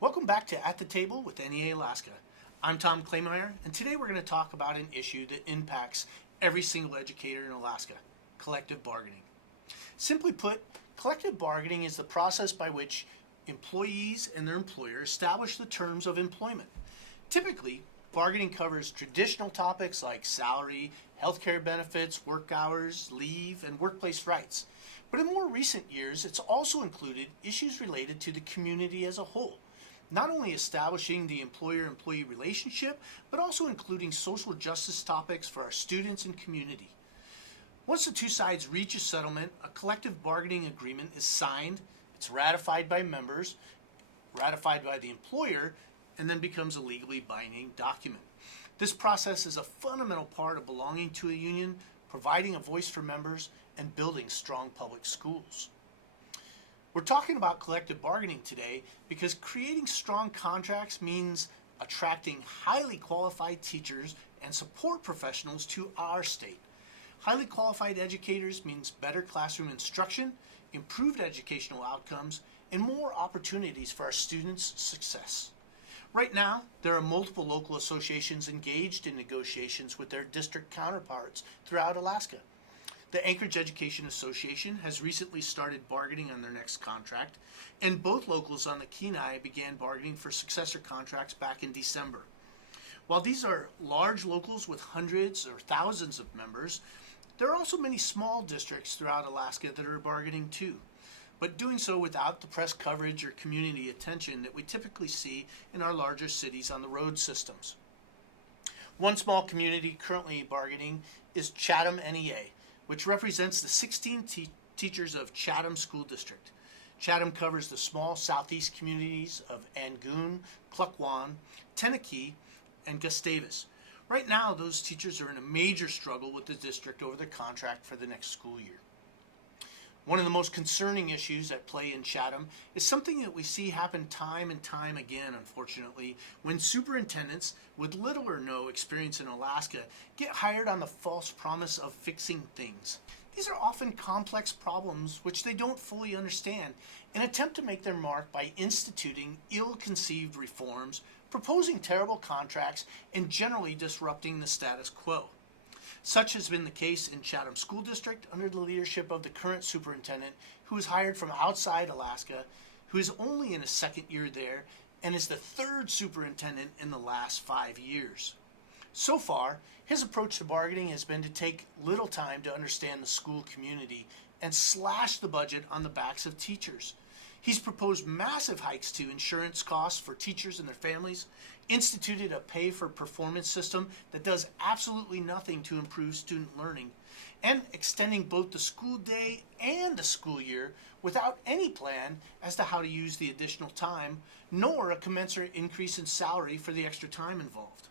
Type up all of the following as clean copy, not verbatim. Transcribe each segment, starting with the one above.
Welcome back to At the Table with NEA-Alaska. I'm Tom Kleinmeyer, and today we're going to talk about an issue that impacts every single educator in Alaska: collective bargaining. Simply put, collective bargaining is the process by which employees and their employer establish the terms of employment. Typically, bargaining covers traditional topics like salary, healthcare benefits, work hours, leave, and workplace rights. But in more recent years, it's also included issues related to the community as a whole, not only establishing the employer-employee relationship, but also including social justice topics for our students and community. Once the two sides reach a settlement, a collective bargaining agreement is signed, it's ratified by members, ratified by the employer, and then becomes a legally binding document. This process is a fundamental part of belonging to a union, providing a voice for members, and building strong public schools. We're talking about collective bargaining today because creating strong contracts means attracting highly qualified teachers and support professionals to our state. Highly qualified educators means better classroom instruction, improved educational outcomes, and more opportunities for our students' success. Right now, there are multiple local associations engaged in negotiations with their district counterparts throughout Alaska. The Anchorage Education Association has recently started bargaining on their next contract, and both locals on the Kenai began bargaining for successor contracts back in December. While these are large locals with hundreds or thousands of members, there are also many small districts throughout Alaska that are bargaining too, but doing so without the press coverage or community attention that we typically see in our larger cities on the road systems. One small community currently bargaining is Chatham NEA, which represents the 16 teachers of Chatham School District. Chatham covers the small southeast communities of Angoon, Klukwan, Tenakee, and Gustavus. Right now, those teachers are in a major struggle with the district over the contract for the next school year. One of the most concerning issues at play in Chatham is something that we see happen time and time again, unfortunately, when superintendents with little or no experience in Alaska get hired on the false promise of fixing things. These are often complex problems which they don't fully understand and attempt to make their mark by instituting ill-conceived reforms, proposing terrible contracts, and generally disrupting the status quo. Such has been the case in Chatham School District under the leadership of the current superintendent, who was hired from outside Alaska, who is only in his second year there, and is the third superintendent in the last 5 years. So far, his approach to bargaining has been to take little time to understand the school community and slash the budget on the backs of teachers. He's proposed massive hikes to insurance costs for teachers and their families, instituted a pay-for-performance system that does absolutely nothing to improve student learning, and extending both the school day and the school year without any plan as to how to use the additional time, nor a commensurate increase in salary for the extra time involved.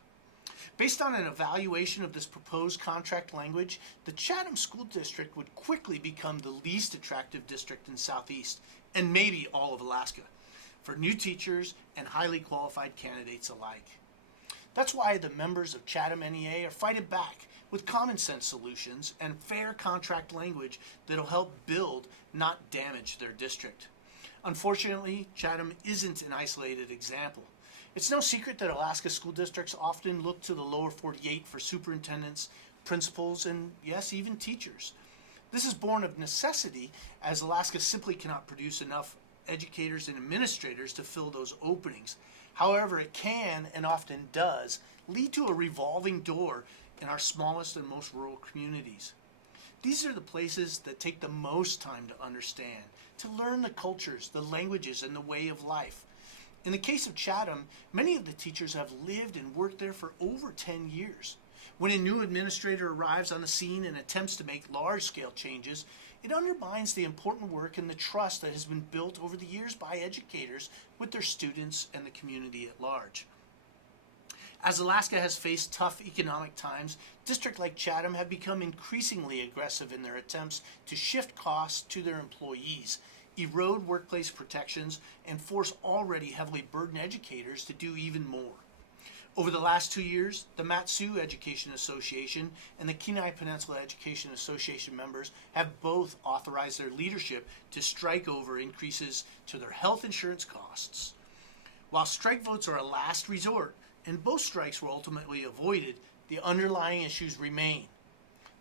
Based on an evaluation of this proposed contract language, the Chatham School District would quickly become the least attractive district in Southeast, and maybe all of Alaska, for new teachers and highly qualified candidates alike. That's why the members of Chatham NEA are fighting back with common sense solutions and fair contract language that'll help build, not damage their district. Unfortunately, Chatham isn't an isolated example. It's no secret that Alaska school districts often look to the lower 48 for superintendents, principals, and yes, even teachers. This is born of necessity, as Alaska simply cannot produce enough educators and administrators to fill those openings. However, it can, and often does, lead to a revolving door in our smallest and most rural communities. These are the places that take the most time to understand, to learn the cultures, the languages, and the way of life. In the case of Chatham, many of the teachers have lived and worked there for over 10 years. When a new administrator arrives on the scene and attempts to make large-scale changes, it undermines the important work and the trust that has been built over the years by educators with their students and the community at large. As Alaska has faced tough economic times, districts like Chatham have become increasingly aggressive in their attempts to shift costs to their employees, erode workplace protections, and force already heavily burdened educators to do even more. Over the last 2 years, the Mat-Su Education Association and the Kenai Peninsula Education Association members have both authorized their leadership to strike over increases to their health insurance costs. While strike votes are a last resort, and both strikes were ultimately avoided, the underlying issues remain.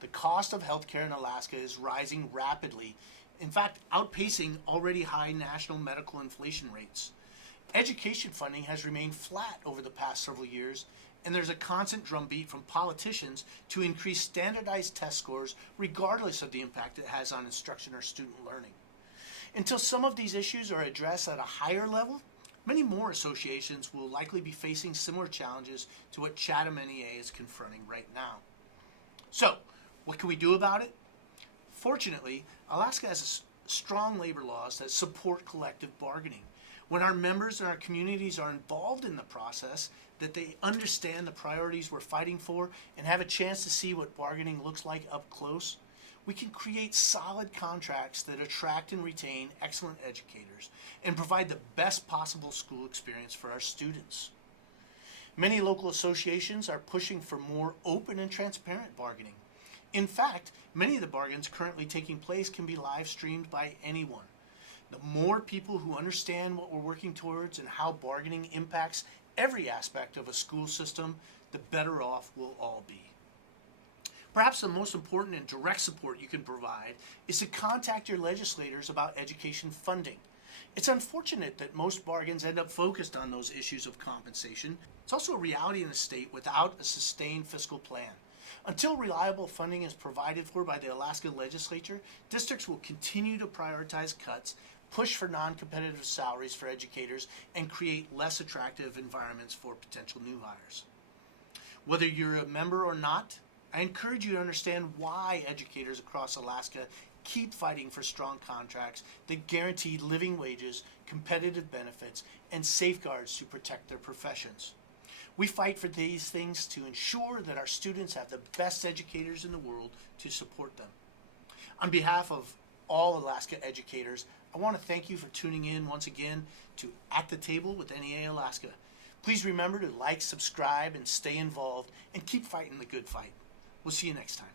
The cost of healthcare in Alaska is rising rapidly, in fact, outpacing already high national medical inflation rates. Education funding has remained flat over the past several years, and there's a constant drumbeat from politicians to increase standardized test scores regardless of the impact it has on instruction or student learning. Until some of these issues are addressed at a higher level, many more associations will likely be facing similar challenges to what Chatham NEA is confronting right now. So, what can we do about it? Fortunately, Alaska has strong labor laws that support collective bargaining. When our members and our communities are involved in the process, that they understand the priorities we're fighting for and have a chance to see what bargaining looks like up close, we can create solid contracts that attract and retain excellent educators and provide the best possible school experience for our students. Many local associations are pushing for more open and transparent bargaining. In fact, many of the bargains currently taking place can be live streamed by anyone. The more people who understand what we're working towards and how bargaining impacts every aspect of a school system, the better off we'll all be. Perhaps the most important and direct support you can provide is to contact your legislators about education funding. It's unfortunate that most bargains end up focused on those issues of compensation. It's also a reality in a state without a sustained fiscal plan. Until reliable funding is provided for by the Alaska legislature, districts will continue to prioritize cuts, push for non-competitive salaries for educators, and create less attractive environments for potential new hires. Whether you're a member or not, I encourage you to understand why educators across Alaska keep fighting for strong contracts that guarantee living wages, competitive benefits, and safeguards to protect their professions. We fight for these things to ensure that our students have the best educators in the world to support them. On behalf of all Alaska educators, I want to thank you for tuning in once again to At the Table with NEA-Alaska. Please remember to like, subscribe, and stay involved, and keep fighting the good fight. We'll see you next time.